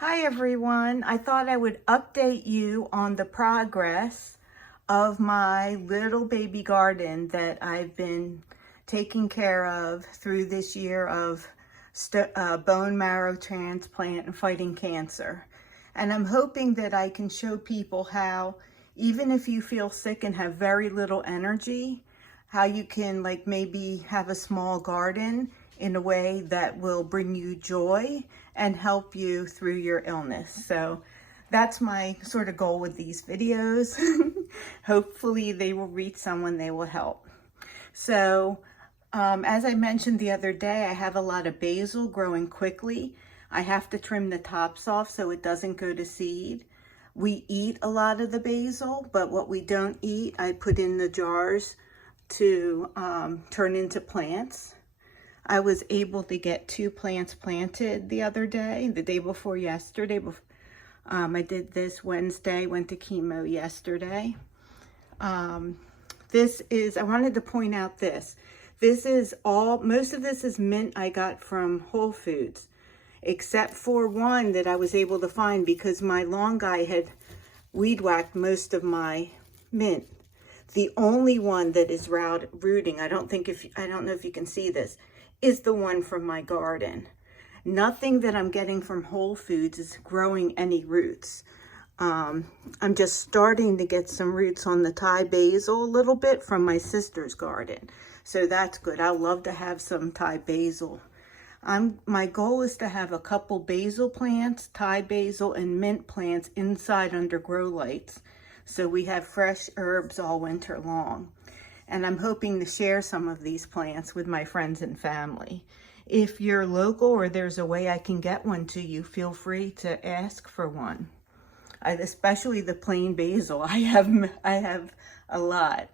Hi everyone. I thought I would update you on the progress of my little baby garden that I've been taking care of through this year of bone marrow transplant and fighting cancer. And I'm hoping that I can show people how, even if you feel sick and have very little energy, how you can maybe have a small garden in a way that will bring you joy and help you through your illness. So that's my sort of goal with these videos. Hopefully they will reach someone they will help. So as I mentioned the other day, I have a lot of basil growing quickly. I have to trim the tops off so it doesn't go to seed. We eat a lot of the basil, but what we don't eat, I put in the jars to turn into plants. I was able to get 2 plants planted the other day, the day before yesterday. I did this Wednesday, went to chemo yesterday. I wanted to point out this. Most of this is mint I got from Whole Foods, except for one that I was able to find because my lawn guy had weed whacked most of my mint. The only one that is rooting, I don't know if you can see this, is the one from my garden. Nothing that I'm getting from Whole Foods is growing any roots. I'm just starting to get some roots on the Thai basil a little bit from my sister's garden. So that's good. I'd love to have some Thai basil. My goal is to have a couple basil plants, Thai basil and mint plants inside under grow lights, so we have fresh herbs all winter long. And I'm hoping to share some of these plants with my friends and family. If you're local or there's a way I can get one to you, feel free to ask for one. Especially the plain basil. I have a lot.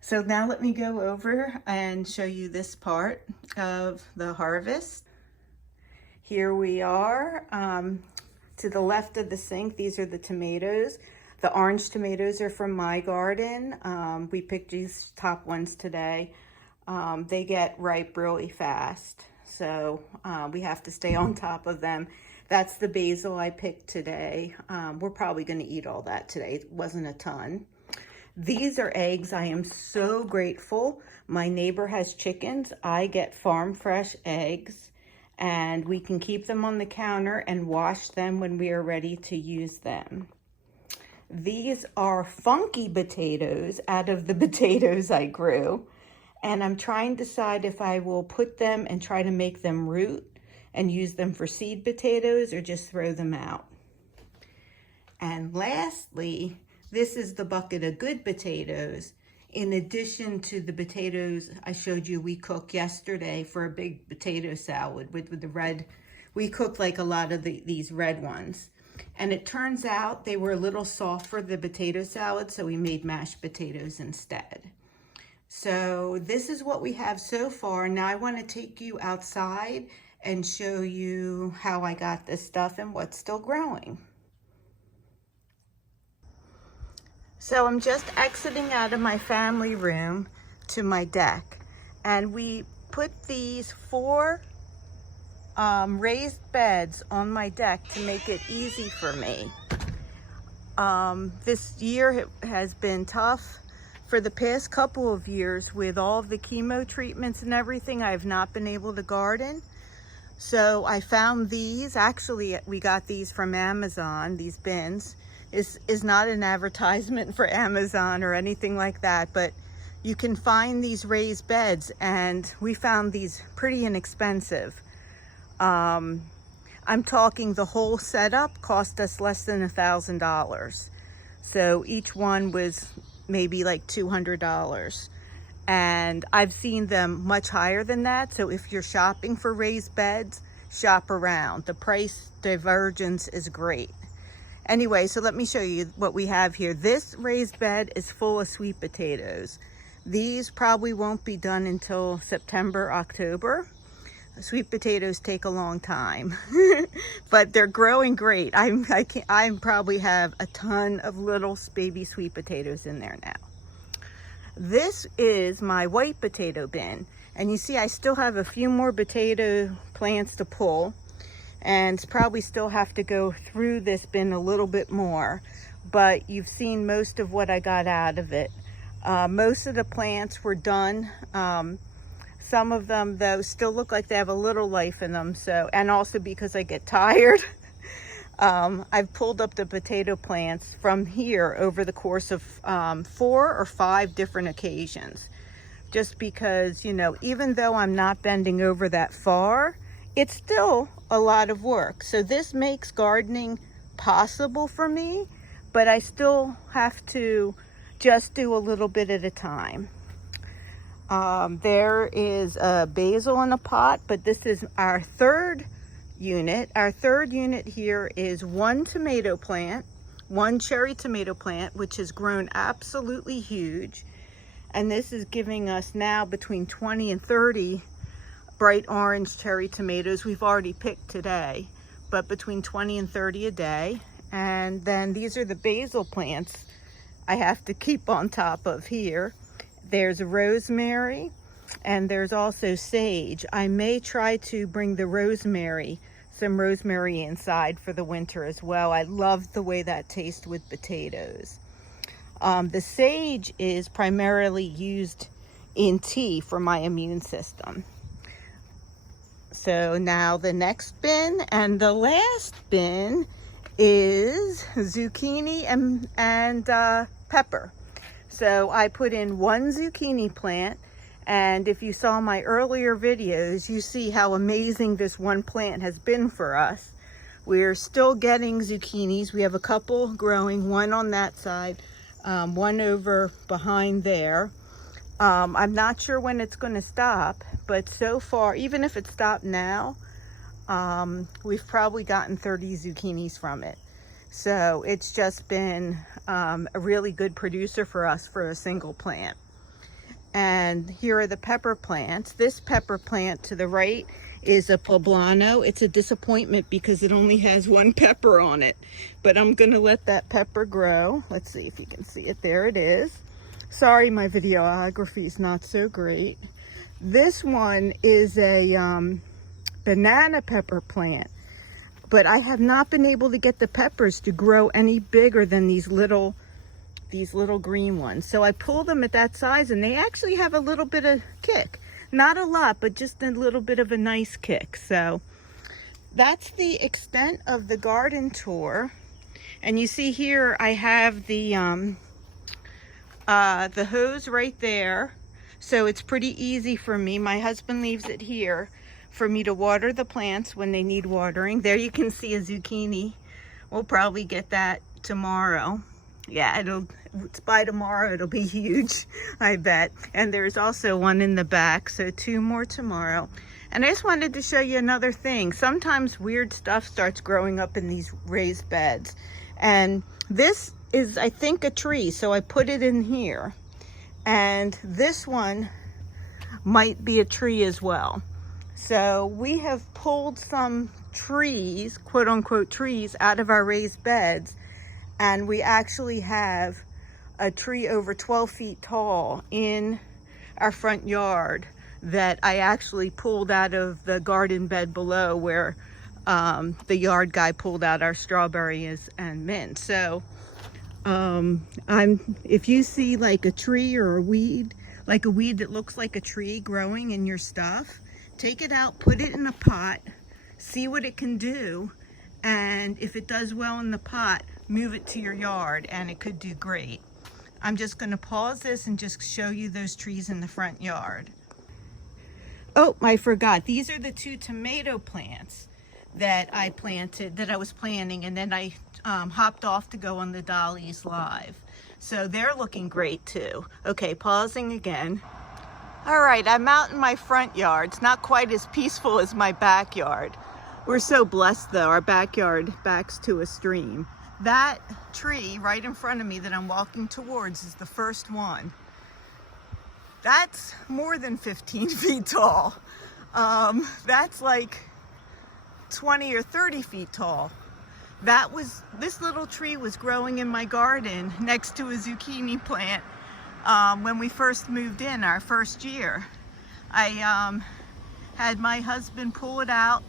So now let me go over and show you this part of the harvest. Here we are. To the left of the sink, these are the tomatoes. The orange tomatoes are from my garden. We picked these top ones today. They get ripe really fast, so we have to stay on top of them. That's the basil I picked today. We're probably going to eat all that today. It wasn't a ton. These are eggs. I am so grateful. My neighbor has chickens. I get farm fresh eggs, and we can keep them on the counter and wash them when we are ready to use them. These are funky potatoes out of the potatoes I grew. And I'm trying to decide if I will put them and try to make them root and use them for seed potatoes or just throw them out. And lastly, this is the bucket of good potatoes. In addition to the potatoes I showed you we cooked yesterday for a big potato salad with the red. We cooked like a lot of these red ones. And it turns out they were a little soft for the potato salad, so we made mashed potatoes instead. So this is what we have so far. Now I want to take you outside and show you how I got this stuff and what's still growing. So I'm just exiting out of my family room to my deck, and we put these 4 raised beds on my deck to make it easy for me. This year has been tough. For the past couple of years with all of the chemo treatments and everything, I have not been able to garden. So I found these. Actually, we got these from Amazon, these bins. Is not an advertisement for Amazon or anything like that, but you can find these raised beds, and we found these pretty inexpensive. I'm talking the whole setup cost us less than $1,000. So each one was maybe like $200. And I've seen them much higher than that. So if you're shopping for raised beds, shop around. The price divergence is great. Anyway, so let me show you what we have here. This raised bed is full of sweet potatoes. These probably won't be done until September, October. Sweet potatoes take a long time, but they're growing great. I probably have a ton of little baby sweet potatoes in there now. This is my white potato bin, and you see I still have a few more potato plants to pull. and probably still have to go through this bin a little bit more, but you've seen most of what I got out of it. Most of the plants were done. Some of them though still look like they have a little life in them, so, and also because I get tired. I've pulled up the potato plants from here over the course of 4 or 5 different occasions, just because, you know, even though I'm not bending over that far, it's still a lot of work. So this makes gardening possible for me, but I still have to just do a little bit at a time. There is a basil in a pot, but this is our third unit. Our third unit here is 1 tomato plant, 1 cherry tomato plant, which has grown absolutely huge. And this is giving us now between 20 and 30 bright orange cherry tomatoes. We've already picked today, but between 20 and 30 a day. And then these are the basil plants I have to keep on top of here. There's rosemary and there's also sage. I may try to bring the rosemary, some rosemary inside for the winter as well. I love the way that tastes with potatoes. The sage is primarily used in tea for my immune system. So now the next bin and the last bin is zucchini and pepper. So I put in 1 zucchini plant, and if you saw my earlier videos, you see how amazing this one plant has been for us. We're still getting zucchinis. We have a couple growing, one on that side, one over behind there. I'm not sure when it's going to stop, but so far, even if it stopped now, we've probably gotten 30 zucchinis from it. So it's just been a really good producer for us for a single plant. And here are the pepper plants. This pepper plant to the right is a poblano. It's a disappointment because it only has 1 pepper on it, but I'm gonna let that pepper grow. Let's see if you can see it. There it is. Sorry, my videography is not so great. This one is a banana pepper plant, but I have not been able to get the peppers to grow any bigger than these little green ones. So I pull them at that size and they actually have a little bit of kick. Not a lot, but just a little bit of a nice kick. So that's the extent of the garden tour. And you see here I have the hose right there. So it's pretty easy for me. My husband leaves it here for me to water the plants when they need watering. There you can see a zucchini. We'll probably get that tomorrow. Yeah, by tomorrow it'll be huge, I bet. And there's also one in the back, so 2 more tomorrow. And I just wanted to show you another thing. Sometimes weird stuff starts growing up in these raised beds. And this is, I think, a tree, so I put it in here. And this one might be a tree as well. So we have pulled some trees, quote unquote trees, out of our raised beds. And we actually have a tree over 12 feet tall in our front yard that I actually pulled out of the garden bed below where the yard guy pulled out our strawberries and mint. So if you see like a tree or a weed, like a weed that looks like a tree growing in your stuff, take it out, put it in a pot, see what it can do. And if it does well in the pot, move it to your yard and it could do great. I'm just going to pause this and just show you those trees in the front yard. Oh, I forgot. These are the 2 tomato plants that I planted, that I was planting, and then I hopped off to go on the Dollies live. So they're looking great too. Okay, pausing again. All right, I'm out in my front yard. It's not quite as peaceful as my backyard. We're so blessed though, our backyard backs to a stream. That tree right in front of me that I'm walking towards is the first one. That's more than 15 feet tall. That's like 20 or 30 feet tall. This little tree was growing in my garden next to a zucchini plant when we first moved in our first year. I had my husband pull it out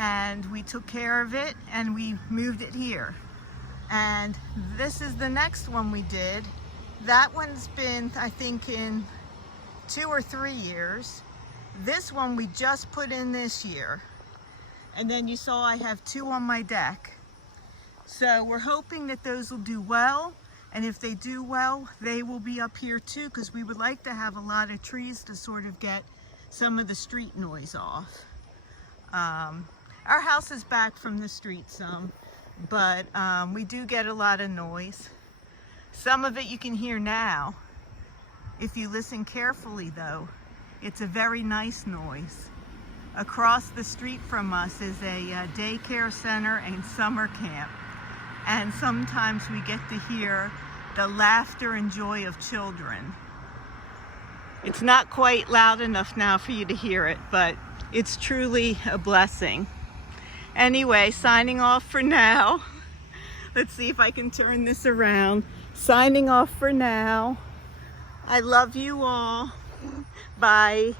and we took care of it and we moved it here. And this is the next one we did. That one's been, I think, in 2 or 3 years. This one we just put in this year. And then you saw I have 2 on my deck. So we're hoping that those will do well. And if they do well, they will be up here too, because we would like to have a lot of trees to sort of get some of the street noise off. Our house is back from the street some, but we do get a lot of noise. Some of it you can hear now. If you listen carefully though, it's a very nice noise. Across the street from us is a daycare center and summer camp. And sometimes we get to hear the laughter and joy of children. It's not quite loud enough now for you to hear it, but it's truly a blessing. Anyway, signing off for now. Let's see if I can turn this around. Signing off for now. I love you all. Bye.